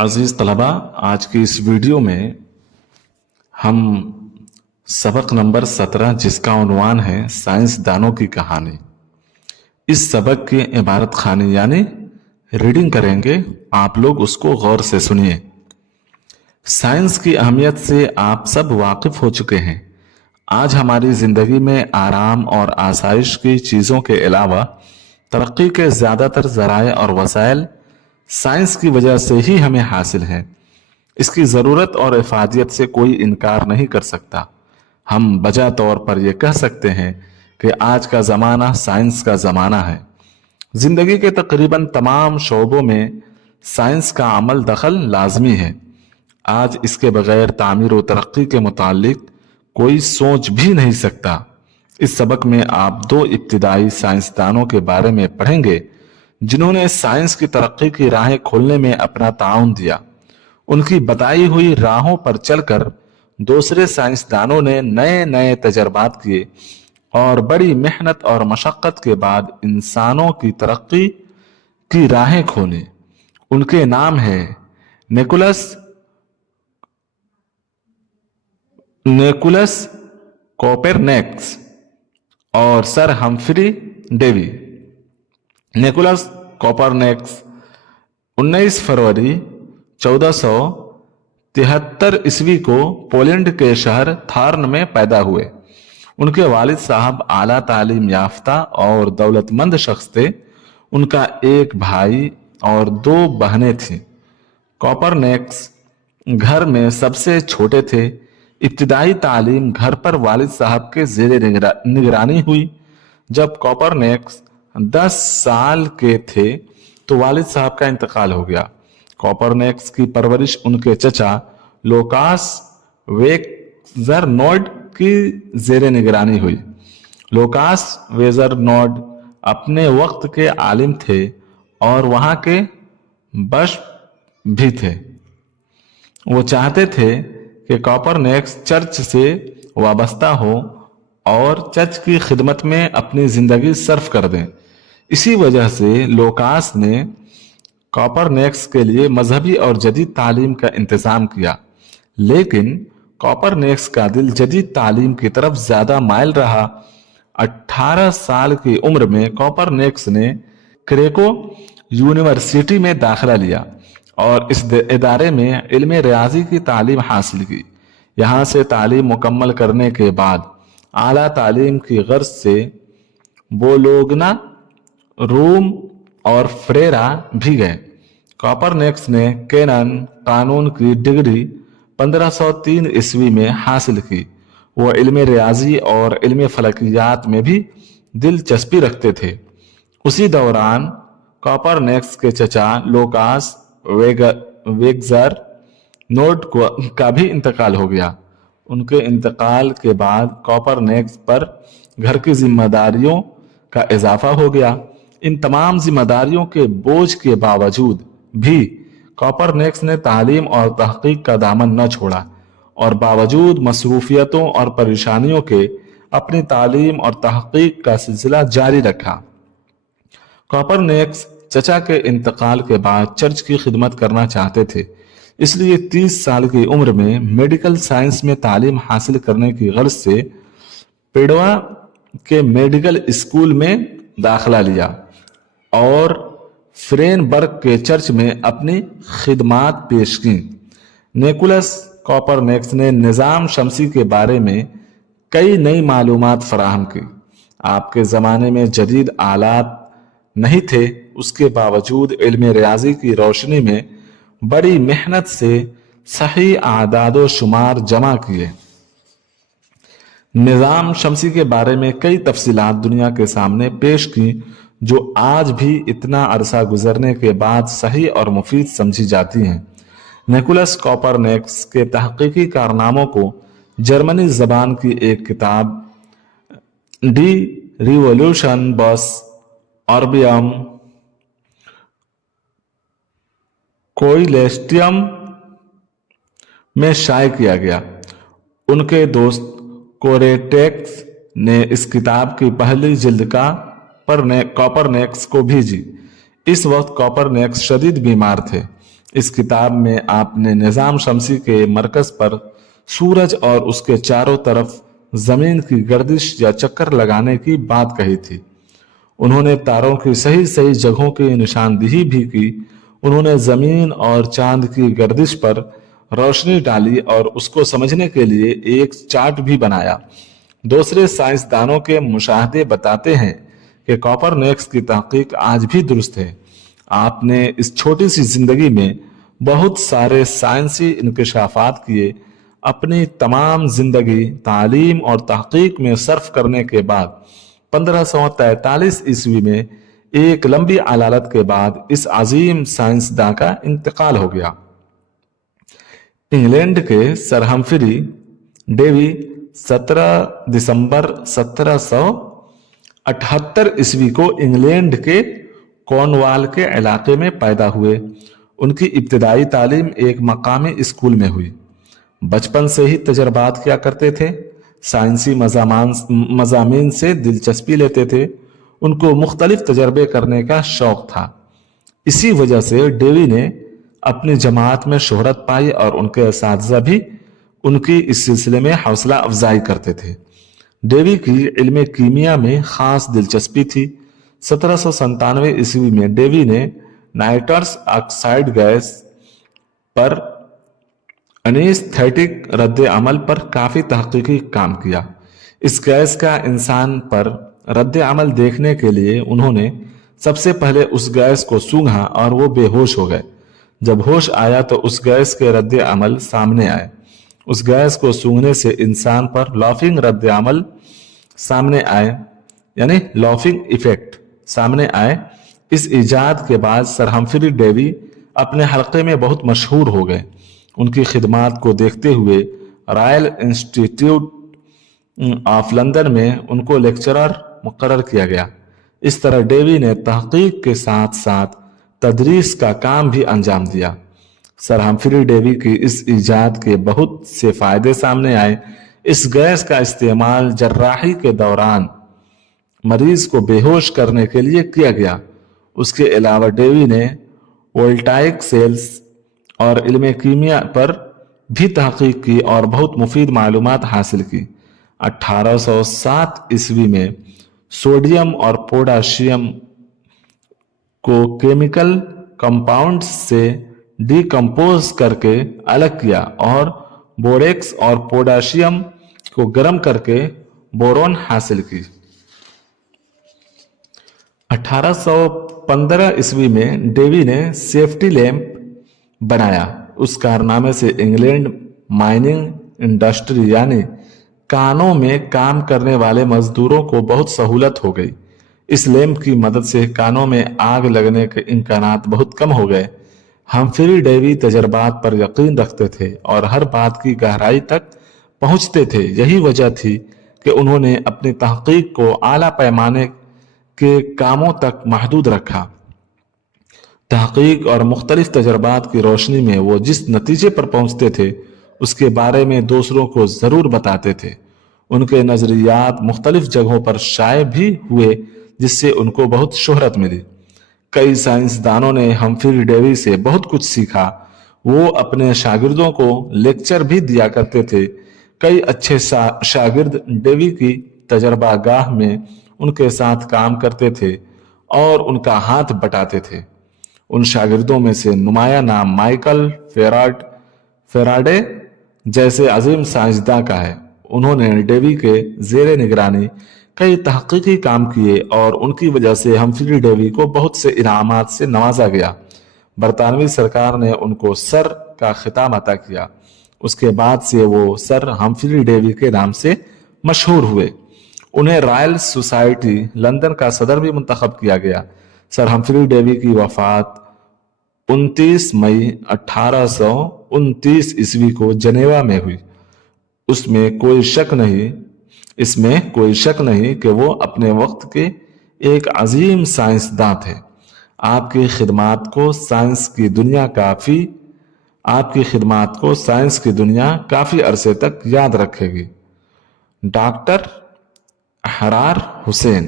अजीज़ तलबा, आज की इस वीडियो में हम सबक नंबर 17 जिसका उन्वान है साइंसदानों की कहानी, इस सबक की इबारत खानी यानी रीडिंग करेंगे। आप लोग उसको गौर से सुनिए। साइंस की अहमियत से आप सब वाकिफ हो चुके हैं। आज हमारी ज़िंदगी में आराम और आसाइश की चीज़ों के अलावा तरक्की के ज़्यादातर ज़राए और वसाइल साइंस की वजह से ही हमें हासिल हैं। इसकी ज़रूरत और इफादियत से कोई इनकार नहीं कर सकता। हम बजा तौर पर यह कह सकते हैं कि आज का ज़माना साइंस का ज़माना है। ज़िंदगी के तकरीबन तमाम शोबों में साइंस का अमल दखल लाजमी है। आज इसके बगैर तामीर व तरक्की के मुतालिक कोई सोच भी नहीं सकता। इस सबक में आप दो इब्तिदाई साइंसदानों के बारे में पढ़ेंगे जिन्होंने साइंस की तरक्की की राहें खोलने में अपना ताउन दिया। उनकी बताई हुई राहों पर चलकर दूसरे साइंसदानों ने नए नए तजर्बात किए और बड़ी मेहनत और मशक्क़त के बाद इंसानों की तरक्की की राहें खोली। उनके नाम हैं निकोलस कोपरनिकस और sir Humphry Davy. Nicolas Copernicus 19 फरवरी 1473 ईस्वी को पोलैंड के शहर थार्न में पैदा हुए। उनके वालिद साहब आला तालीम याफ्ता और दौलतमंद शख्स थे। उनका एक भाई और दो बहनें थीं। कोपरनिकस घर में सबसे छोटे थे। इब्तिदाई तालीम घर पर वालिद साहब के ज़ेरे निगरानी हुई। जब कोपरनिकस 10 साल के थे तो वालिद साहब का इंतकाल हो गया। कोपरनिकस की परवरिश उनके चचा लोकास वेज़रनोड की ज़ेरे निगरानी हुई। लोकास वेज़रनोड अपने वक्त के आलिम थे और वहाँ के बिशप भी थे। वो चाहते थे कि कोपरनिकस चर्च से वाबस्ता हो और चर्च की खिदमत में अपनी ज़िंदगी सर्फ कर दें। इसी वजह से लोकास ने कोपरनिकस के लिए मजहबी और जदीद तालीम का इंतज़ाम किया, लेकिन कोपरनिकस का दिल जदीद तालीम की तरफ ज़्यादा माइल रहा। 18 साल की उम्र में कोपरनिकस ने क्रेको यूनिवर्सिटी में दाखिला लिया और इस इदारे में इल्म रियाजी की तालीम हासिल की। यहाँ से तालीम मुकम्मल करने के बाद आला तालीम की गर्ज से बोलोगना, रोम और फ्रेरा भी गए। कोपरनिकस ने कैनन कानून की डिग्री 1503 ईस्वी में हासिल की। वह इल्म रियाजी और इल्म फलकियात में भी दिलचस्पी रखते थे। उसी दौरान कोपरनिकस के चचा लोकास वेज़रनोड का भी इंतकाल हो गया। उनके इंतकाल के बाद कोपरनिकस पर घर की जिम्मेदारियों का इजाफा हो गया। इन तमाम जिम्मेदारियों के बोझ के बावजूद भी कोपरनिकस ने तालीम और तहकीक का दामन न छोड़ा और बावजूद मसरूफियतों और परेशानियों के अपनी तालीम और तहकीक का सिलसिला जारी रखा। कोपरनिकस चचा के इंतकाल के बाद चर्च की खिदमत करना चाहते थे, इसलिए 30 साल की उम्र में मेडिकल साइंस में तालीम हासिल करने की गर्ज से पेडवा के मेडिकल स्कूल में दाखिला लिया और फ्रेनबर्ग के चर्च में अपनी खिदमात पेश की। निकोलस कोपरनिकस ने निज़ाम शमसी के बारे में कई नई मालूमात फराहम की। आपके ज़माने में जदीद आलात नहीं थे, उसके बावजूद इल्म रियाजी की रोशनी में बड़ी मेहनत से सही आदादो शुमार जमा किए। निज़ाम शमसी के बारे में कई तफसीलात दुनिया के सामने पेश की जो आज भी इतना अरसा गुजरने के बाद सही और मुफीद समझी जाती हैं। निकोलस कोपरनिकस के तहकीकी कारनामों को जर्मनी ज़बान की एक किताब डी रिवोल्यूशन बस ऑर्बियम कोइलेस्टियम में शाये किया गया। उनके दोस्त कोरेटेक्स ने इस किताब की पहली जिल्द का कोपरनिकस को भेजी। इस वक्त कोपरनिकस शदीद बीमार थे। इस किताब में आपने निज़ाम शमसी के मरकज़ पर सूरज और उसके चारों तरफ जमीन की गर्दिश या चक्कर लगाने की बात कही थी। उन्होंने तारों की सही सही जगहों की निशानदेही भी की। उन्होंने जमीन और चांद की गर्दिश पर रोशनी डाली और उसको समझने के लिए एक चार्ट भी बनाया। दूसरे साइंसदानों के मुशाहदे बताते हैं कि कॉपरनिकस की तहकीक आज भी दुरुस्त है। आपने इस छोटी सी जिंदगी में बहुत सारे साइंसी इंकशाफात किए। अपनी तमाम जिंदगी तालीम और तहकीक में सर्फ करने के बाद 1543 ईस्वी में एक लंबी अदालत के बाद इस अजीम साइंसदान का इंतकाल हो गया। इंग्लैंड के सर हम्फ्री डेवी 17 दिसंबर 1778 ईस्वी को इंग्लैंड के कॉर्नवाल के इलाके में पैदा हुए। उनकी इब्तदाई तालीम एक मकामी स्कूल में हुई। बचपन से ही तजर्बात किया करते थे। साइंसी मज़ामीन से दिलचस्पी लेते थे। उनको मुख्तलिफ तजर्बे करने का शौक था। इसी वजह से डेवी ने अपनी जमात में शोहरत पाई और उनके असातिज़ा भी उनकी इस सिलसिले में हौसला अफजाई करते थे। डेवी की इल्म कीमिया में खास दिलचस्पी थी। 1797 ईस्वी में डेवी ने नाइट्रस ऑक्साइड गैस पर एनेस्थेटिक रद्द अमल पर काफ़ी तहकीकी काम किया। इस गैस का इंसान पर रद्द अमल देखने के लिए उन्होंने सबसे पहले उस गैस को सूंघा और वो बेहोश हो गए। जब होश आया तो उस गैस के रद्द अमल सामने आए। उस गैस को सूंघने से इंसान पर लॉफिंग रद्द अमल सामने आए, यानी लॉफिंग इफेक्ट सामने आए। इस इजाद के बाद सर हम्फ्री डेवी अपने हल्के में बहुत मशहूर हो गए। उनकी खिदमात को देखते हुए रॉयल इंस्टीट्यूट ऑफ लंदन में उनको लेक्चरर मुकर्रर किया गया। इस तरह डेवी ने तहकीक के साथ साथ तदरीस का काम भी अंजाम दिया। सर हम्फ्री डेवी की इस इजाद के बहुत से फायदे सामने आए। इस गैस का इस्तेमाल जर्राही के दौरान मरीज को बेहोश करने के लिए किया गया। उसके अलावा डेवी ने वोल्टाइक सेल्स और इल्म कीमिया पर भी तहकीक की और बहुत मुफीद मालूमात हासिल की। 1807 ईस्वी में सोडियम और पोटाशियम को केमिकल कंपाउंड्स से डिकम्पोज करके अलग किया और बोरेक्स और पोटाशियम को गर्म करके बोरोन हासिल की। 1815 ईस्वी में डेवी ने सेफ्टी लैंप बनाया। उस कारनामे से इंग्लैंड माइनिंग इंडस्ट्री यानी कानों में काम करने वाले मजदूरों को बहुत सहूलत हो गई। इस लैंप की मदद से कानों में आग लगने के इम्कानात बहुत कम हो गए। हम्फ्री डेवी तजर्बात पर यकीन रखते थे और हर बात की गहराई तक पहुंचते थे। यही वजह थी कि उन्होंने अपनी तहकीक को आला पैमाने के कामों तक महदूद रखा। तहकीक और मुख्तलिफ तजर्बात की रोशनी में वो जिस नतीजे पर पहुंचते थे उसके बारे में दूसरों को ज़रूर बताते थे। उनके नज़रियात मुख्तलिफ जगहों पर शाये भी हुए जिससे उनको बहुत शोहरत मिली। कई साइंसदानों ने हम्फ्री डेवी से बहुत कुछ सीखा। वो अपने शागिर्दों को लेक्चर भी दिया करते थे। कई अच्छे शागिर्द डेवी की तजर्बागाह में उनके साथ काम करते थे और उनका हाथ बटाते थे। उन शागिर्दों में से नुमाया नाम माइकल फेराडे जैसे अजीम साइंसदान का है। उन्होंने डेवी के ज़ेरे निगरानी कई तहकीकी काम किए और उनकी वजह से हम्फ्री डेवी को बहुत से इनामात से नवाजा गया। बरतानवी सरकार ने उनको सर का खिताब अता किया। उसके बाद से वो सर हम्फ्री डेवी के नाम से मशहूर हुए। उन्हें रॉयल सोसाइटी लंदन का सदर भी मुंतखब किया गया। सर हम्फ्री डेवी की वफात 29 मई 1829 ईस्वी को जनेवा में हुई। इसमें कोई शक नहीं कि वो अपने वक्त के एक अजीम साइंसदान थे। आपकी खिदमात को साइंस की दुनिया काफी अरसे तक याद रखेगी। डॉक्टर अहरार हुसैन।